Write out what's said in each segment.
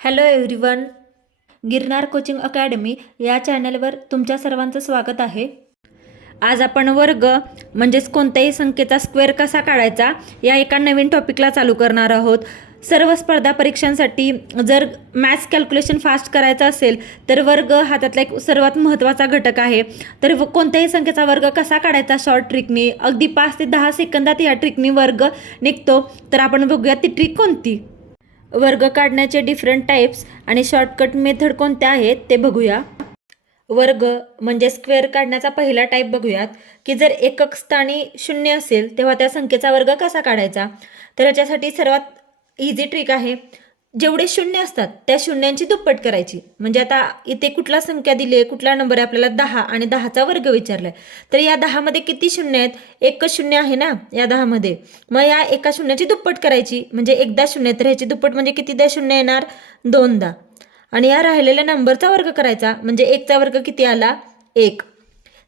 Hello everyone, Girnar coaching academy या चॅनलवर तुमच्या सर्वांचं स्वागत आहे. आज आपण वर्ग म्हणजेच कोणत्याही संख्येचा स्क्वेअर कसा काढायचा या एका नवीन टॉपिकला चालू करणार आहोत. सर्व स्पर्धा परीक्षांसाठी जर मॅथ्स कॅल्क्युलेशन फास्ट करायचं असेल तर वर्ग हा त्यातला एक सर्वात महत्त्वाचा घटक आहे. तर कोणत्याही संख्येचा वर्ग कसा काढायचा शॉर्ट ट्रिकनी, अगदी 5 ते 10 सेकंदात या ट्रिकनी वर्ग निघतो. तर आपण बघूया ती ट्रिक कोणती. वर्ग काढण्याचे डिफरंट टाइप्स आणि शॉर्टकट मेथड कोणत्या आहेत ते बघूया. वर्ग म्हणजे स्क्वेअर काढण्याचा पहिला टाइप बघूयात की जर एकक स्थानी 0 असेल तेव्हा त्या संख्येचा वर्ग कसा काढायचा. तर याच्यासाठी सर्वात इझी ट्रिक आहे, जेवढे शून्य असतात त्या शून्यांची दुप्पट करायची. म्हणजे आता इथे कुठला संख्या दिली आहे, कुठला नंबर आहे, आपल्याला 10 आणि 10चा वर्ग विचारलाय. तर या 10मध्ये किती शून्य आहेत, एकच शून्य आहे ना या 10मध्ये. मग या एका शून्याची दुप्पट करायची, म्हणजे एकदा शून्य तर ह्याची दुप्पट म्हणजे कितीदा शून्य येणार, 2दा. आणि या राहिलेल्या नंबरचा वर्ग करायचा, म्हणजे 1चा वर्ग किती आला, 1.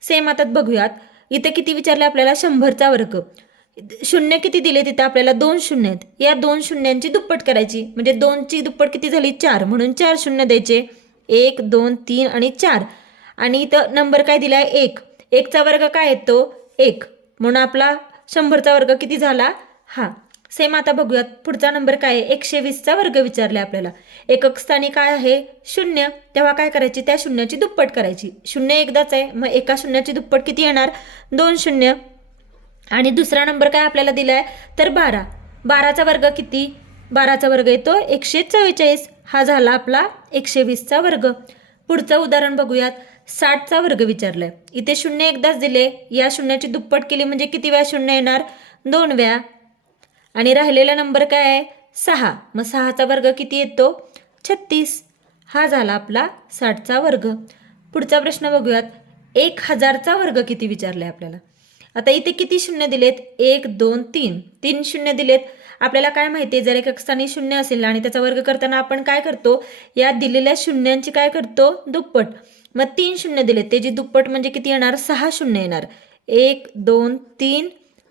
सेम आता बघूयात, इथे किती विचारले आपल्याला, 100चा वर्ग. शून्य किती दिले तिथे आपल्याला, 2 शून्य आहेत. या 2 शून्यांची दुप्पट करायची, म्हणजे 2ची दुप्पट किती झाली, 4. म्हणून 4 शून्य द्यायचे, 1 2 3 आणि 4. आणि इथं नंबर काय दिलाय, 1. 1चा वर्ग काय येतो, 1. म्हणून आपला 100चा वर्ग किती झाला, हा. सेम आता बघूयात पुढचा नंबर काय आहे, 120चा वर्ग विचारलाय आपल्याला. एकक स्थानी काय आहे, 0. तेव्हा काय करायची, त्या शून्याची दुप्पट करायची. शून्य एकदाच आहे, मग एका शून्याची दुप्पट किती येणार, 2 शून्य. आणि दुसरा नंबर काय आपल्याला दिलाय, तर 12. 12चा वर्ग किती, 12चा वर्ग येतो 144. हा झाला आपला 120चा वर्ग. पुढचं उदाहरण बघूयात, 60चा वर्ग विचारलाय. इथे शून्य एकदाच दिले, या शून्याची दुप्पट केली म्हणजे किती वेळा शून्य येणार, 2 वेळा. आणि राहिलेला नंबर काय आहे, 6. मग 6चा वर्ग किती येतो, 36. हा झाला आपला 60चा वर्ग. पुढचा प्रश्न बघूयात, 1000चा वर्ग किती विचारलाय आपल्याला. आता इथे किती शून्य दिलेत, 1 2 3. 3 शून्य दिलेत. आपल्याला काय माहिती आहे, जर एकक स्थानी 0 असेल आणि त्याचा वर्ग करताना आपण काय करतो, या दिलेल्या शून्यांची काय करतो, दुप्पट. मग 3 शून्य दिलेत, त्याची दुप्पट म्हणजे किती येणार, 6 शून्य येणार. 1 2 3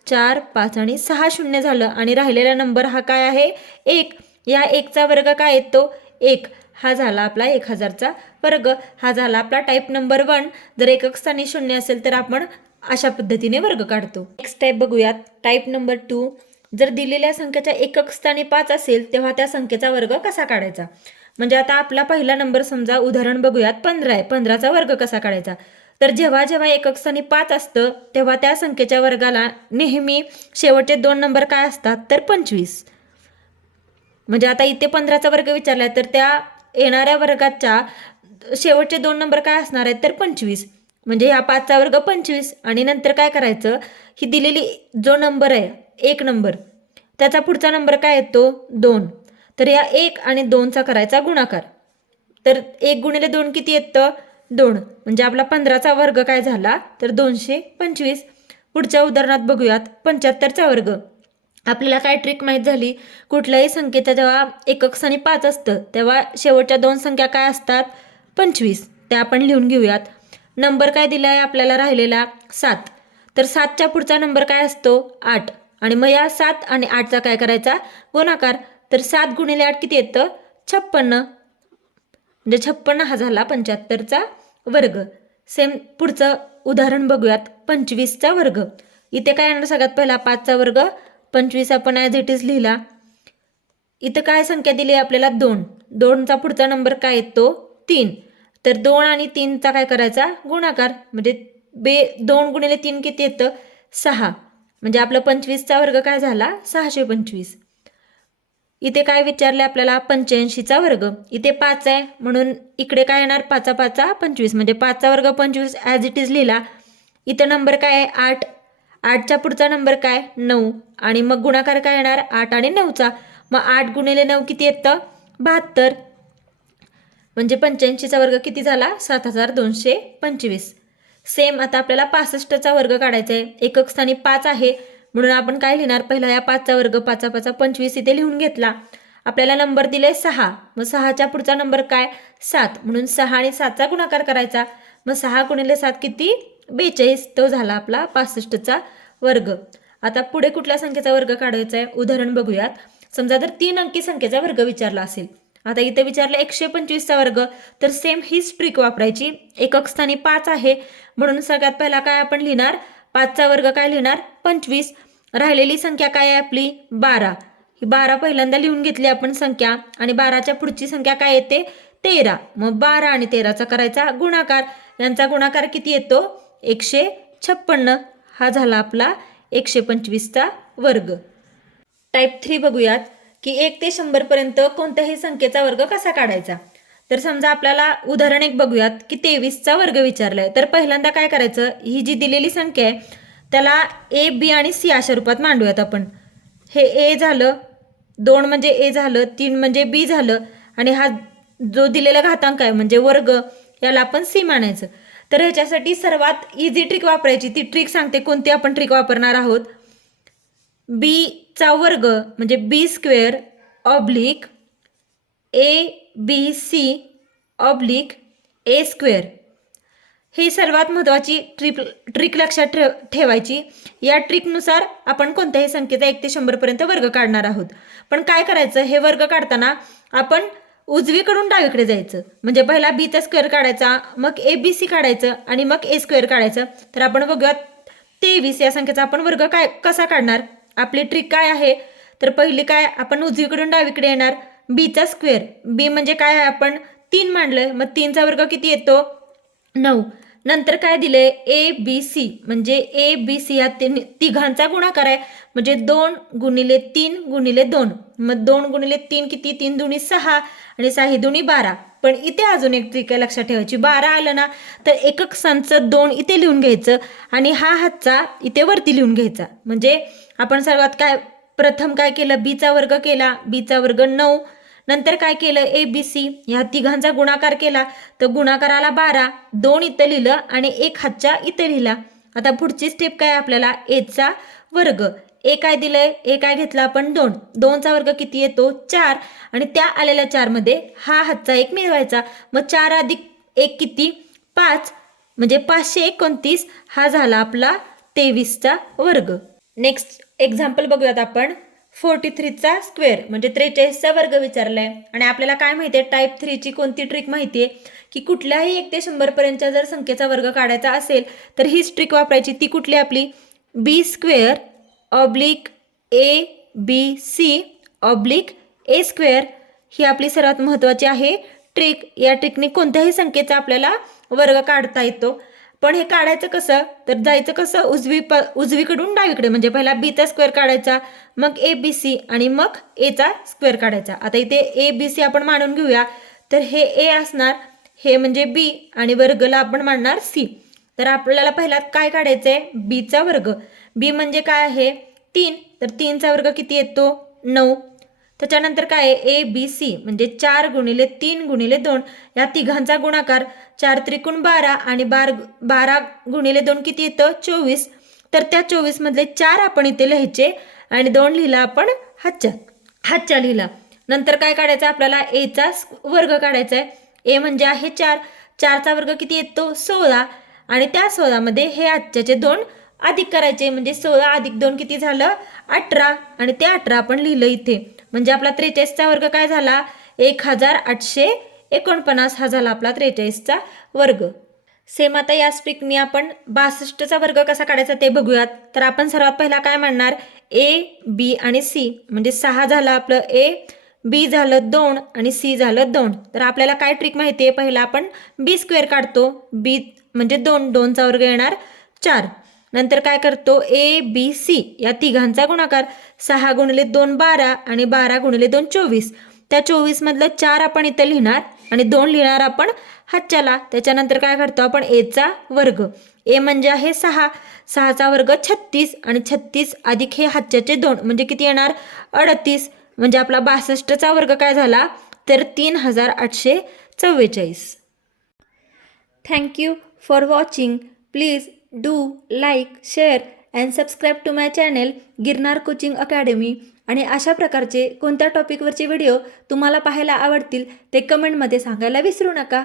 4 5 आणि 6 शून्य झालं. आणि राहिलेला नंबर हा काय आहे, 1. या 1चा वर्ग काय येतो, 1. हा झाला आपला 1000चा वर्ग. हा झाला आपला टाईप नंबर 1. जर एकक स्थानी 0 असेल तर आपण अशा पद्धतीने वर्ग काढतो. नेक्स्ट टाईप बघूयात, टाईप नंबर 2. जर दिलेल्या संख्येच्या एकक स्थानी 5 असेल तेव्हा त्या संख्येचा वर्ग कसा काढायचा. म्हणजे आता आपला पहिला नंबर समजा उदाहरण बघूयात, 15 आहे. 15चा वर्ग कसा काढायचा. तर जेव्हा जेव्हा एकक स्थानी 5 असतं तेव्हा त्या संख्येच्या वर्गाला नेहमी शेवटचे 2 नंबर काय असतात, तर 25. म्हणजे आता इथे 15चा वर्ग विचारलाय तर त्या येणाऱ्या वर्गाच्या शेवटचे 2 नंबर काय असणार आहेत, तर 25. म्हणजे ह्या 5चा वर्ग 25. आणि नंतर काय करायचं, ही दिलेली जो नंबर आहे, 1 नंबर, त्याचा पुढचा नंबर काय येतो, 2. तर या 1 आणि 2चा करायचा गुणाकार. तर 1 गुणिले 2 किती येतं, 2. म्हणजे आपला 15चा वर्ग काय झाला, तर 225. पुढच्या उदाहरणात बघूयात, 75चा वर्ग. आपल्याला काय ट्रिक माहीत झाली, कुठल्याही संख्येचा जेव्हा एकक स्थानी 5 असतं तेव्हा शेवटच्या 2 संख्या काय असतात, 25. त्या आपण लिहून घेऊयात. नंबर काय दिला आहे आपल्याला राहिलेला, 7. तर 7च्या पुढचा नंबर काय असतो, 8. आणि मग या 7 आणि 8चा काय करायचा, गुणाकार. तर 7 गुणिले 8 किती येतं, 56. म्हणजे 56 हा झाला 75चा वर्ग. सेम पुढचं उदाहरण बघूयात, 25चा वर्ग. इथे काय येणार, सगळ्यात पहिला 5चा वर्ग, 25 आपण ॲज इट इज लिहिला. इथं काय संख्या दिली आहे आपल्याला, 2. 2चा पुढचा नंबर काय येतो, 3. तर 2 आणि 3चा काय करायचा, गुणाकार. म्हणजे 2 गुणिले 3 किती येतं, 6. म्हणजे आपलं 25चा वर्ग काय झाला, 625. इथे काय विचारले आपल्याला, 85चा वर्ग. इथे 5 आहे म्हणून इकडे काय येणार, 5 5 25. म्हणजे 5चा वर्ग 25 ॲज इट इज लिहिला. इथं नंबर काय आहे, 8. 8च्या पुढचा नंबर काय, 9. आणि मग गुणाकार काय येणार, 8 आणि 9चा. मग 8 गुणिले 9 किती येतं, 72. म्हणजे 85चा वर्ग किती झाला, 7225. सेम आता आपल्याला 65चा वर्ग काढायचा आहे. एकक स्थानी 5 आहे म्हणून आपण काय लिहिणार, पहिला या 5चा वर्ग, 5 5 25 इथे लिहून घेतला. आपल्याला नंबर दिले 6. मग 6च्या पुढचा नंबर काय, 7. म्हणून 6 आणि 7चा गुणाकार करायचा. मग 6 गुणिले 7 किती, 42. तो झाला आपला 65चा वर्ग. आता पुढे कुठल्या संख्येचा वर्ग काढायचा आहे, उदाहरण बघूयात. समजा जर 3 अंकी संख्येचा वर्ग विचारला असेल आता इथे विचारलं 125चा वर्ग, तर सेम हीच ट्रिक वापरायची. एकक स्थानी 5 आहे म्हणून सगळ्यात पहिला काय आपण लिहिणार, 5चा वर्ग काय लिहिणार 25. राहिलेली संख्या काय आहे आपली 12. ही 12 पहिल्यांदा लिहून घेतली आपण संख्या आणि 12च्या पुढची संख्या काय येते 13. मग 12 आणि 13चा करायचा गुणाकार. यांचा गुणाकार किती येतो 156. हा झाला आपला 125चा वर्ग. टाईप 3 बघूयात की 1 ते 100 पर्यंत कोणत्याही संख्येचा वर्ग कसा काढायचा. तर समजा आपल्याला उदाहरण एक बघूयात की 23चा वर्ग विचारलाय. तर पहिल्यांदा काय करायचं, ही जी दिलेली संख्या आहे त्याला ए बी आणि सी अशा रूपात मांडूयात आपण. हे ए झालं, 2 म्हणजे ए झालं, 3 म्हणजे बी झालं आणि हा जो दिलेला घातांक आहे म्हणजे वर्ग याला आपण सी मानायचं. तर ह्याच्यासाठी सर्वात इझी ट्रिक वापरायची. ती ट्रिक सांगते कोणती आपण ट्रिक वापरणार आहोत. बीचा वर्ग म्हणजे B square oblique A B C oblique A square. ही सर्वात महत्त्वाची ट्रिक लक्षात ठेवायची. या ट्रिकनुसार आपण कोणत्याही संख्येचा 1 ते 100 पर्यंत वर्ग काढणार आहोत. पण काय करायचं, हे वर्ग काढताना आपण उजवीकडून डावीकडे जायचं. म्हणजे पहिला बीचा स्क्वेअर काढायचा, मग ए बी सी काढायचं आणि मग ए स्क्वेअर काढायचं. तर आपण बघूयात 23 या संख्येचा आपण वर्ग काय कसा काढणार. आपली ट्रिक काय आहे, तर पहिली काय आपण उजवीकडून डावीकडे येणार. बीचा स्क्वेअर, बी म्हणजे काय आहे आपण 3 मांडलंय, मग 3चा वर्ग किती येतो 9. नंतर काय दिले ए बी सी म्हणजे ए बी सी या तिघांचा गुणाकार आहे म्हणजे 2 गुणिले 3 गुणिले 2. मग 2 गुणिले 3 किती, 3 दुनी 6 आणि 6 दुनी 12. पण इथे अजून एक ट्रिक आहे लक्षात ठेवायची. 12 आलं ना तर एकक स्थानचं 2 इथे लिहून घ्यायचं आणि हा हातचा इथे वरती लिहून घ्यायचा. म्हणजे आपण सर्वात काय प्रथम काय केलं, बीचा वर्ग केला, बीचा वर्ग 9. नंतर काय केलं ए बी सी ह्या तिघांचा गुणाकार केला तर गुणाकाराला 12, 2 इथं लिहिलं आणि एक हातच्या इथं लिहिला. आता पुढची स्टेप काय आपल्याला एचा वर्ग. ए काय दिलंय, ए काय घेतला आपण 2. 2चा वर्ग किती येतो 4 आणि त्या आलेल्या 4 मध्ये हा हातचा 1 मिळवायचा. मग 4 अधिक 1 किती 5 म्हणजे 529. हा झाला आपला 23चा वर्ग. नेक्स्ट एक्झाम्पल बघूयात आपण. 43चा स्क्वेअर म्हणजे 43चा वर्ग विचारलाय आणि आपल्याला काय माहितीये टाईप 3ची कोणती ट्रिक माहितीये की कुठल्याही 1 ते 100 पर्यंतच्या जर संख्येचा वर्ग काढायचा असेल तर हीच ट्रिक वापरायची. ती कुठली आपली B square oblique A B C oblique A square. ही आपली सर्वात महत्त्वाची आहे ट्रिक. या ट्रिकने कोणत्याही संख्येचा आपल्याला वर्ग काढता येतो. पण हे काढायचं कसं, तर जायचं कसं उजवीकडून डावीकडे. म्हणजे पहिला बीचा स्क्वेअर काढायचा, मग ए बी सी आणि मग एचा स्क्वेअर काढायचा. आता इथे ए बी सी आपण मानून घेऊया. तर हे ए असणार, हे म्हणजे बी आणि वर्गला आपण मानणार सी. तर आपल्याला पहिला काय काढायचंय बीचा वर्ग. बी म्हणजे काय आहे 3. तर 3चा वर्ग किती येतो 9. त्याच्यानंतर काय ए बी सी म्हणजे 4 गुणिले 3 गुणिले 2 या तिघांचा गुणाकार. 4 त्रिकोण 12 आणि 12 गुणिले 2 किती येतं 24. तर त्या 24 मधले 4 आपण इथे लिहायचे आणि 2 लिहिला आपण हातच्या लिहिला. नंतर काय काढायचं आपल्याला एचा वर्ग काढायचा आहे. ए म्हणजे आहे 4. 4चा वर्ग किती येतो 16 आणि त्या 16 मध्ये हे हातच्याचे 2 अधिक करायचे म्हणजे 16 अधिक 2 किती झालं 18 आणि ते 18 आपण लिहिलं इथे. म्हणजे आपला 43चा वर्ग काय झाला 1849. हा झाला आपला 43चा वर्ग. सेम आता या ट्रिकने आपण 62चा वर्ग कसा काढायचा ते बघूयात. तर आपण सर्वात पहिला काय म्हणणार ए बी आणि सी म्हणजे 6 झालं आपलं ए, बी झालं 2 आणि सी झालं 2. तर आपल्याला काय ट्रिक माहिती आहे, पहिला आपण बी स्क्वेअर काढतो. बी म्हणजे 2, 2चा वर्ग येणार 4. नंतर काय करतो ए बी सी या तिघांचा गुणाकार. 6 गुणिले 2 12 आणि 12 गुणिले 2 24. त्या 24 मधलं 4 आपण इथे लिहिणार आणि 2 लिहिणार आपण हातच्याला. त्याच्यानंतर काय करतो आपण एचा वर्ग. ए म्हणजे आहे 6, 6चा वर्ग 36 आणि 36 अधिक हे हातच्याचे 2 म्हणजे किती येणार 38. म्हणजे आपला 62चा वर्ग काय झाला तर 3844. Thank you for watching. Please do like, share and subscribe to my channel Girnar coaching academy. आणि अशा प्रकारचे कोणत्या टॉपिकवरचे व्हिडिओ तुम्हाला पाहायला आवडतील ते कमेंटमध्ये सांगायला विसरू नका.